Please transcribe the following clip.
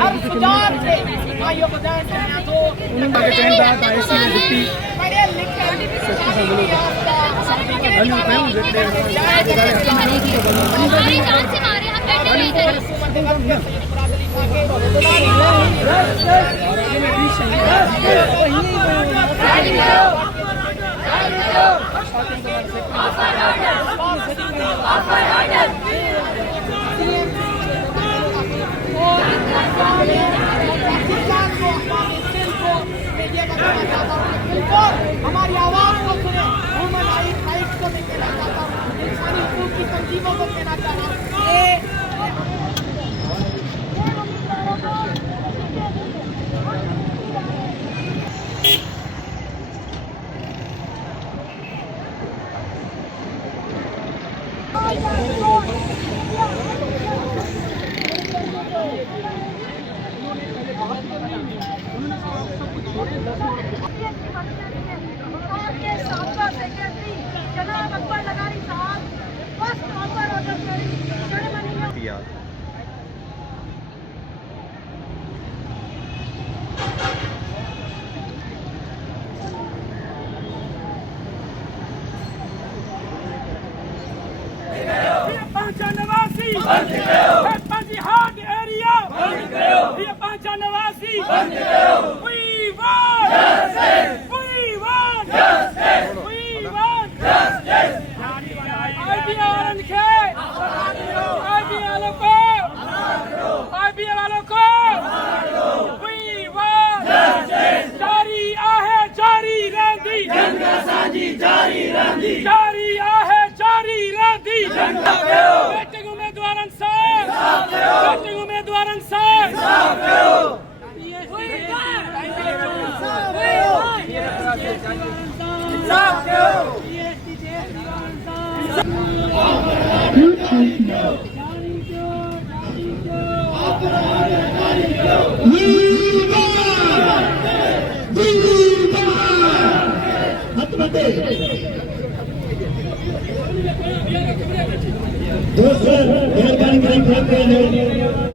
हर सुझाव से भाइयों को जाए तो पढ़े लिखे हमारी आवाज को सुने, ह्यूमन राइट्स को देना चाहता हूँ, इंसानी हकूक की तंजीमों को देना चाहता हूँ। जनाब अकबर लगारी साहब फर्स्ट ऑफर ऑर्डर करी नवासी हार्ड एरिया नवासी We want justice. We want justice. We want justice. IBR के IBR वालों को We want justice. जारी आहे जारी रहंदी जंग असांजी जारी रहंदी जारी आहे जारी रहंदी जंग बैठक उम्मीदवारनि सां बैठक उम्मीदवारनि सां दोस्तों मेहरबानी करें।